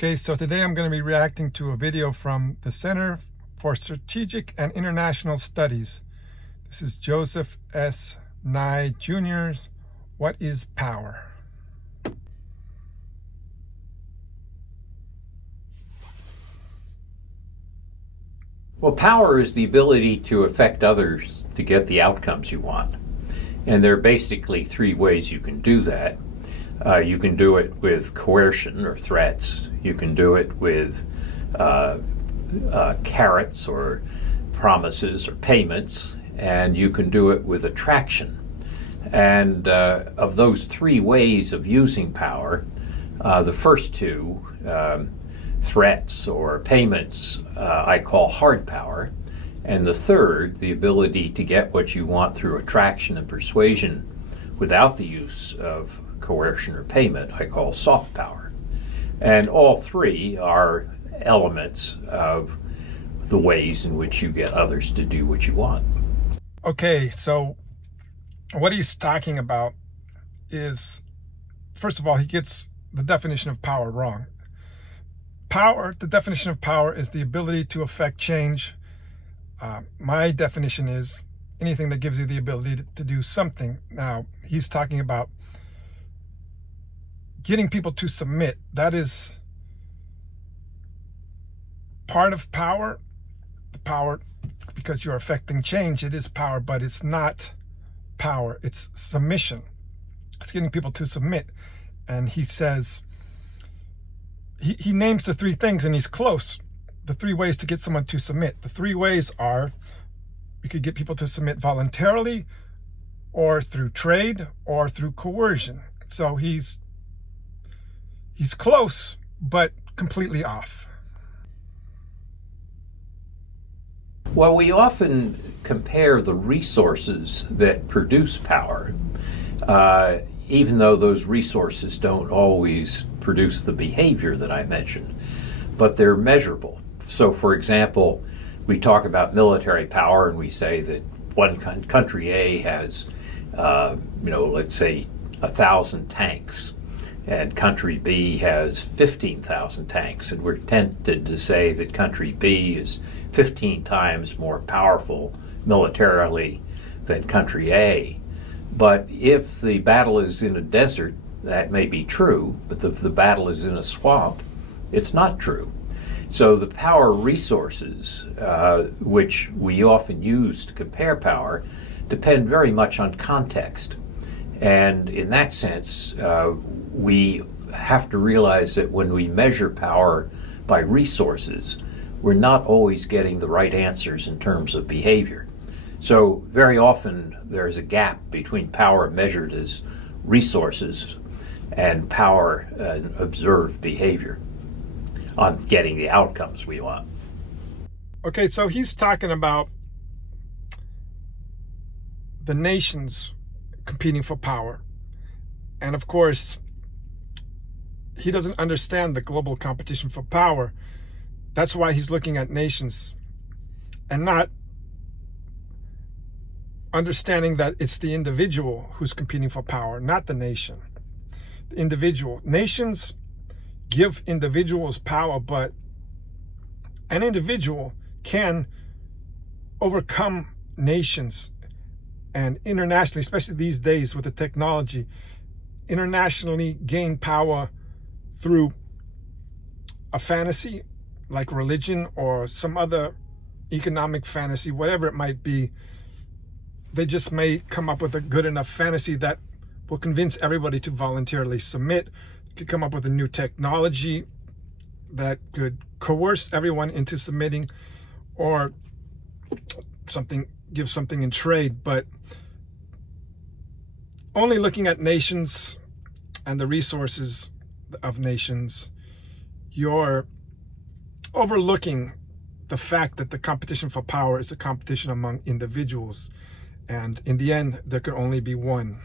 Okay, so today I'm going to be reacting to a video from the Center for Strategic and International Studies. This is Joseph S. Nye Jr.'s What is Power? Well, power is the ability to affect others to get the outcomes you want. And there are basically three ways you can do that. You can do it with coercion or threats. You can do it with carrots or promises or payments. And you can do it with attraction. And of those three ways of using power, the first two, threats or payments, I call hard power. And the third, the ability to get what you want through attraction and persuasion without the use of coercion or payment, I call soft power. And all three are elements of the ways in which you get others to do what you want. Okay, so what he's talking about is, first of all, he gets the definition of power wrong. Power, the definition of power is the ability to affect change. My definition is anything that gives you the ability to do something. Now, he's talking about getting people to submit. That is part of power. The power, because you're affecting change, it is power, but it's not power. It's submission. It's getting people to submit. And he says, he names the three things, and he's close. The three ways to get someone to submit. The three ways are, you could get people to submit voluntarily, or through trade, or through coercion. So he's close, but completely off. Well, we often compare the resources that produce power, even though those resources don't always produce the behavior that I mentioned, but they're measurable. So, for example, we talk about military power and we say that one country A has, let's say 1,000 tanks, and country B has 15,000 tanks, and we're tempted to say that country B is 15 times more powerful militarily than country A. But if the battle is in a desert, that may be true, but if the battle is in a swamp, it's not true. So the power resources, which we often use to compare power, depend very much on context. And in that sense, we have to realize that when we measure power by resources, we're not always getting the right answers in terms of behavior. So very often there's a gap between power measured as resources and power observed behavior on getting the outcomes we want. Okay, so he's talking about the nations competing for power. And of course, he doesn't understand the global competition for power. That's why he's looking at nations and not understanding that it's the individual who's competing for power, not the nation. The individual. Nations give individuals power, but an individual can overcome nations, and internationally, especially these days with the technology, internationally gain power through a fantasy like religion or some other economic fantasy, whatever it might be. They just may come up with a good enough fantasy that will convince everybody to voluntarily submit. They could come up with a new technology that could coerce everyone into submitting, or give something in trade. But only looking at nations and the resources of nations, you're overlooking the fact that the competition for power is a competition among individuals. And in the end, there could only be one.